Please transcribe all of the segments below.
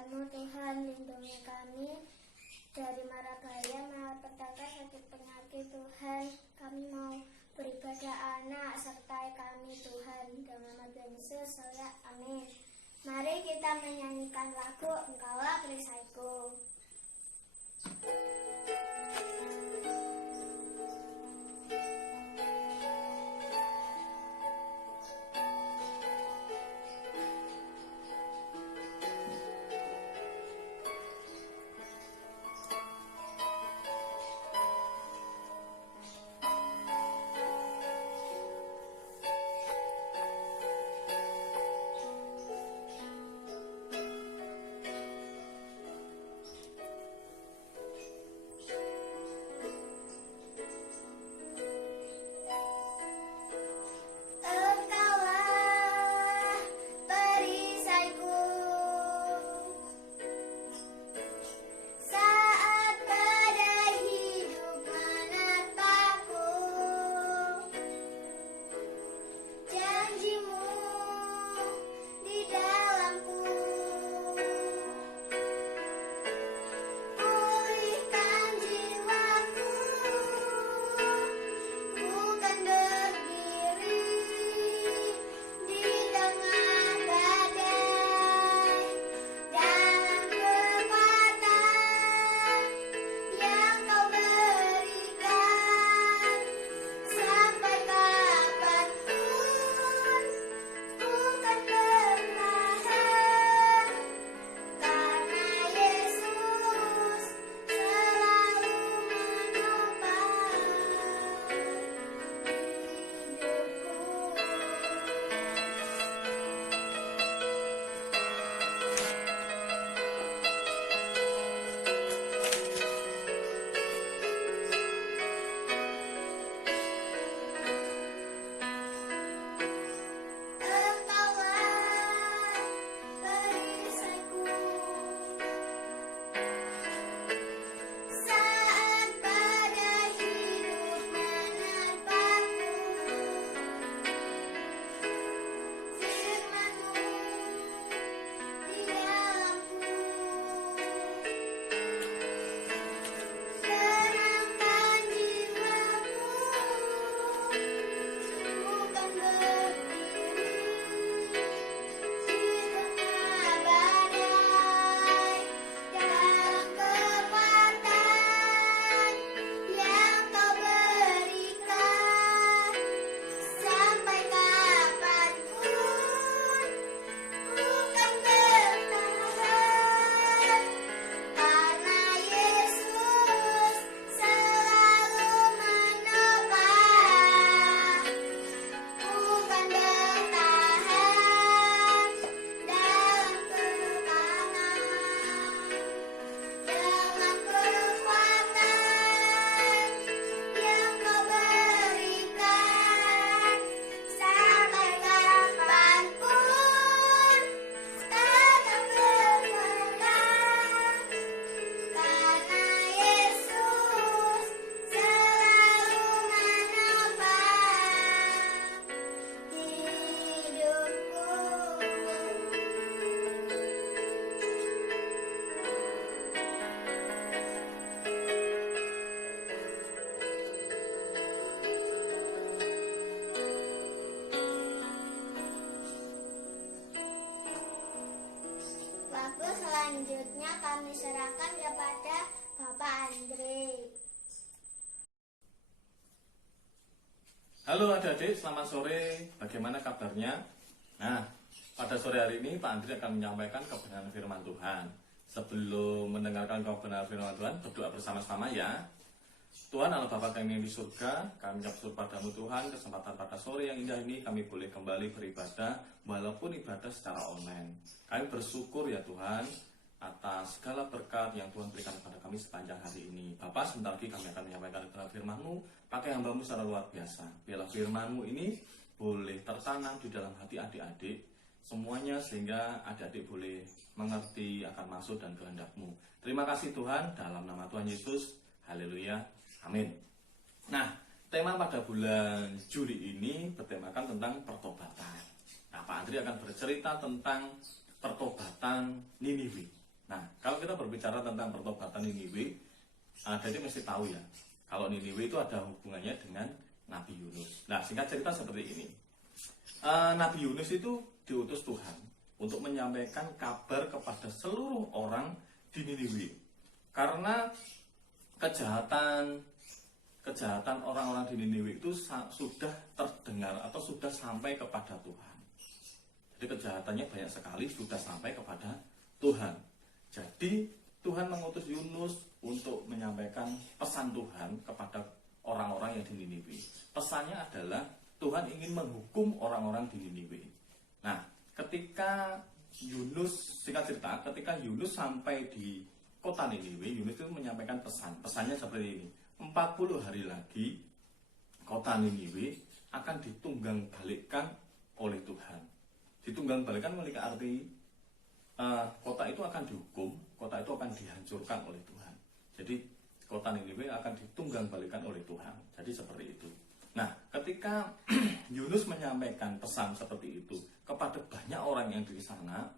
Tuhan-Mu, Tuhan, lindungi kami dari mara bahaya, malapetaka, sakit penyakit, Tuhan. Kami mau beribadah anak, sertai kami, Tuhan. Dalam nama Tuhan Yesus, saya amin. Mari kita menyanyikan lagu Engkaulah Perisaiku. Selanjutnya kami serahkan kepada Bapak Andre. Halo adik-adik, selamat sore. Bagaimana kabarnya? Nah, pada sore hari ini Pak Andre akan menyampaikan kebenaran firman Tuhan. Sebelum mendengarkan kebenaran firman Tuhan, berdoa bersama-sama ya. Tuhan Allah Bapa kami di surga, kami bersyukur padamu Tuhan, kesempatan pada sore yang indah ini kami boleh kembali beribadah, walaupun ibadah secara online. Kami bersyukur ya Tuhan, atas segala berkat yang Tuhan berikan kepada kami sepanjang hari ini. Bapak, sebentar lagi kami akan menyampaikan kebenaran firman-Mu, pakai hamba-Mu secara luar biasa. Biarlah firman-Mu ini boleh tertanam di dalam hati adik-adik, semuanya sehingga adik-adik boleh mengerti akan maksud dan kehendak-Mu. Terima kasih Tuhan, dalam nama Tuhan Yesus, haleluya, amin. Nah, tema pada bulan Juli ini bertemakan tentang pertobatan. Nah, Pak Andri akan bercerita tentang pertobatan Niniwi. kalau kita berbicara tentang pertobatan Niniwe, jadi mesti tahu ya, kalau Niniwe itu ada hubungannya dengan Nabi Yunus. Nah, singkat cerita seperti ini. Nabi Yunus itu diutus Tuhan untuk menyampaikan kabar kepada seluruh orang di Niniwe. Karena kejahatan orang-orang di Niniwe itu sudah terdengar atau sudah sampai kepada Tuhan. Jadi kejahatannya banyak sekali sudah sampai kepada Tuhan. Jadi Tuhan mengutus Yunus untuk menyampaikan pesan Tuhan kepada orang-orang yang di Niniwe. Pesannya adalah Tuhan ingin menghukum orang-orang di Niniwe. Nah, ketika Yunus, singkat cerita, ketika Yunus sampai di kota Niniwe, Yunus itu menyampaikan pesan. Pesannya seperti ini. 40 hari lagi kota Niniwe akan ditunggang balikkan oleh Tuhan. Ditunggang balikkan memiliki arti kota itu akan dihukum, kota itu akan dihancurkan oleh Tuhan. Jadi kota Niniwe akan ditunggang balikkan oleh Tuhan. Jadi seperti itu. Nah, ketika Yunus menyampaikan pesan seperti itu kepada banyak orang yang di sana,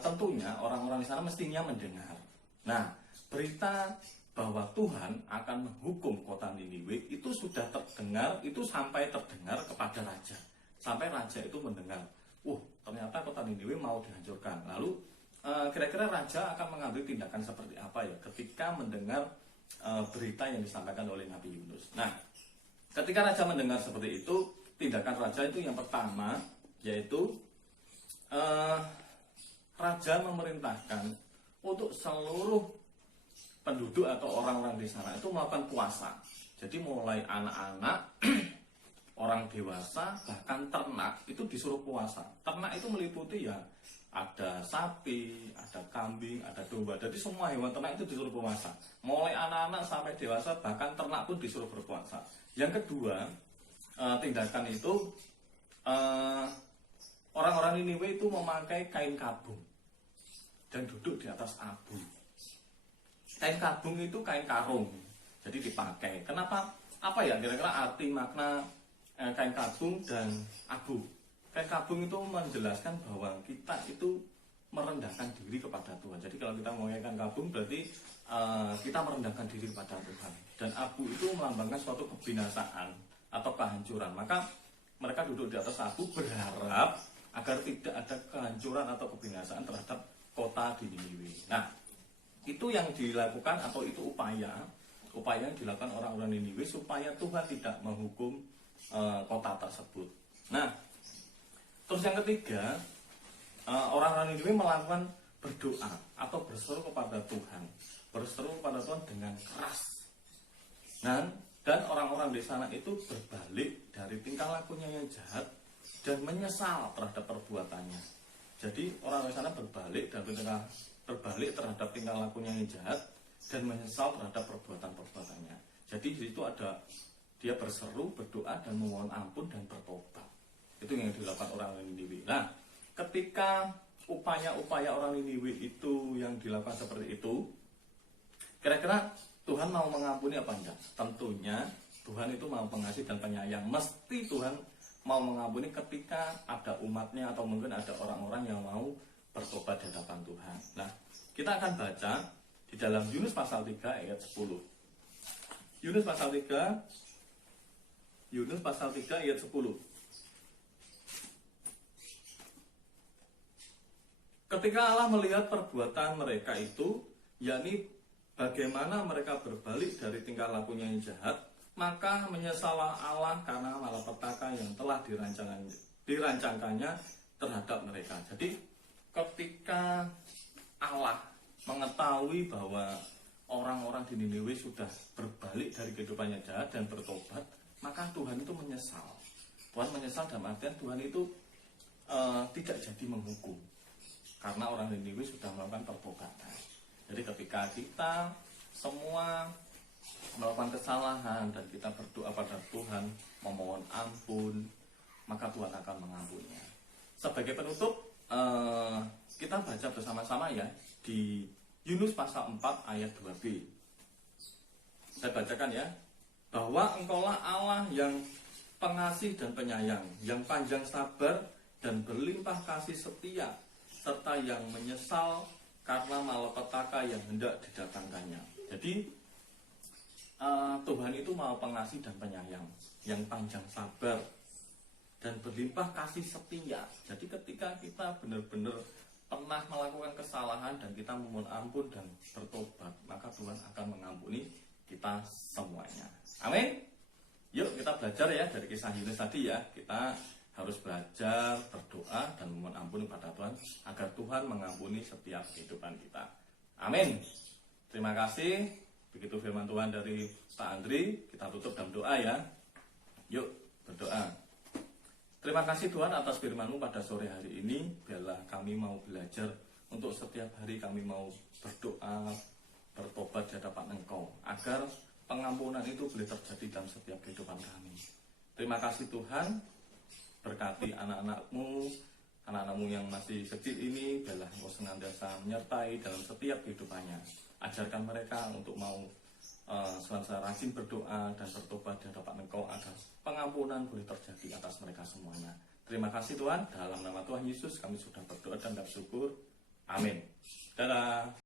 tentunya orang-orang di sana mestinya mendengar. Nah, berita bahwa Tuhan akan menghukum kota Niniwe itu sudah terdengar, itu sampai terdengar kepada raja. Sampai raja itu mendengar, ternyata kota Niniwe mau dihancurkan. Lalu kira-kira raja akan mengambil tindakan seperti apa ya ketika mendengar berita yang disampaikan oleh Nabi Yunus. Nah, ketika raja mendengar seperti itu, tindakan raja itu yang pertama yaitu raja memerintahkan untuk seluruh penduduk atau orang-orang di sana itu melakukan puasa. Jadi mulai anak-anak, orang dewasa, bahkan ternak itu disuruh puasa. Ternak itu meliputi ya ada sapi, ada kambing, ada domba. Jadi semua hewan ternak itu disuruh puasa. Mulai anak-anak sampai dewasa, bahkan ternak pun disuruh berpuasa. Yang kedua, tindakan itu orang-orang Niniwe itu memakai kain kabung dan duduk di atas abu. Kain kabung itu kain karung, jadi dipakai. Kenapa? Apa ya kira-kira arti makna kain kabung dan abu? Kain kabung itu menjelaskan bahwa kita itu merendahkan diri kepada Tuhan. Jadi kalau kita memakai kain kabung berarti kita merendahkan diri kepada Tuhan. Dan abu itu melambangkan suatu kebinasaan atau kehancuran. Maka mereka duduk di atas abu berharap agar tidak ada kehancuran atau kebinasaan terhadap kota di Niniwe. Nah, itu yang dilakukan atau itu upaya yang dilakukan orang-orang Niniwe supaya Tuhan tidak menghukum kota tersebut. Nah, terus yang ketiga, orang-orang Niniwe melakukan berdoa atau berseru kepada Tuhan, berseru kepada Tuhan dengan keras. Dan orang-orang di sana itu berbalik dari tingkah lakunya yang jahat dan menyesal terhadap perbuatannya. Jadi orang di sana berbalik terhadap tingkah lakunya yang jahat dan menyesal terhadap perbuatan-perbuatannya. Jadi di situ ada dia berseru, berdoa dan memohon ampun dan bertobat. Itu yang dilakukan orang Niniwe. Nah, ketika upaya-upaya orang Niniwe itu yang dilakukan seperti itu, kira-kira Tuhan mau mengampuni apa enggak? Tentunya Tuhan itu mau pengasih dan penyayang. Mesti Tuhan mau mengampuni ketika ada umatnya atau mungkin ada orang-orang yang mau bertobat di hadapan Tuhan. Nah, kita akan baca di dalam Yunus pasal 3 ayat 10. Yunus pasal 3 ayat 10. Ketika Allah melihat perbuatan mereka itu, yakni bagaimana mereka berbalik dari tingkah lakunya yang jahat, maka menyesallah Allah karena malapetaka yang telah dirancangkannya terhadap mereka. Jadi ketika Allah mengetahui bahwa orang-orang di Niniwe sudah berbalik dari kehidupannya jahat dan bertobat, maka Tuhan itu menyesal. Tuhan menyesal dalam artian Tuhan itu tidak jadi menghukum karena orang Niniwe sudah melakukan pertobatan. Jadi ketika kita semua melakukan kesalahan dan kita berdoa pada Tuhan, memohon ampun, maka Tuhan akan mengampuninya. Sebagai penutup, kita baca bersama-sama ya di Yunus pasal 4 ayat 2b. Saya bacakan ya. Bahwa engkaulah Allah yang pengasih dan penyayang, yang panjang sabar dan berlimpah kasih setia, serta yang menyesal karena malapetaka yang hendak didatangkannya. Jadi Tuhan itu mau pengasih dan penyayang, yang panjang sabar dan berlimpah kasih setia. Jadi ketika kita benar-benar pernah melakukan kesalahan dan kita memohon ampun dan bertobat, maka Tuhan akan mengampuni kita semuanya. Amin. Yuk kita belajar ya dari kisah Yunus tadi ya. Kita harus belajar berdoa dan memohon ampun kepada Tuhan agar Tuhan mengampuni setiap kehidupan kita. Amin. Terima kasih. Begitu firman Tuhan dari Pak Andri, kita tutup dalam doa ya. Yuk berdoa. Terima kasih Tuhan atas firman-Mu pada sore hari ini. Biarlah kami mau belajar untuk setiap hari kami mau berdoa, bertobat di hadapan Engkau, agar pengampunan itu boleh terjadi dalam setiap kehidupan kami. Terima kasih Tuhan, berkati anak-anak-Mu yang masih kecil ini, biarlah Engkau senantiasa menyertai dalam setiap kehidupannya. Ajarkan mereka untuk mau senantiasa rajin berdoa dan bertobat di hadapan Engkau agar pengampunan boleh terjadi atas mereka semuanya. Terima kasih Tuhan, dalam nama Tuhan Yesus kami sudah berdoa dan bersyukur. Amin. Dadah.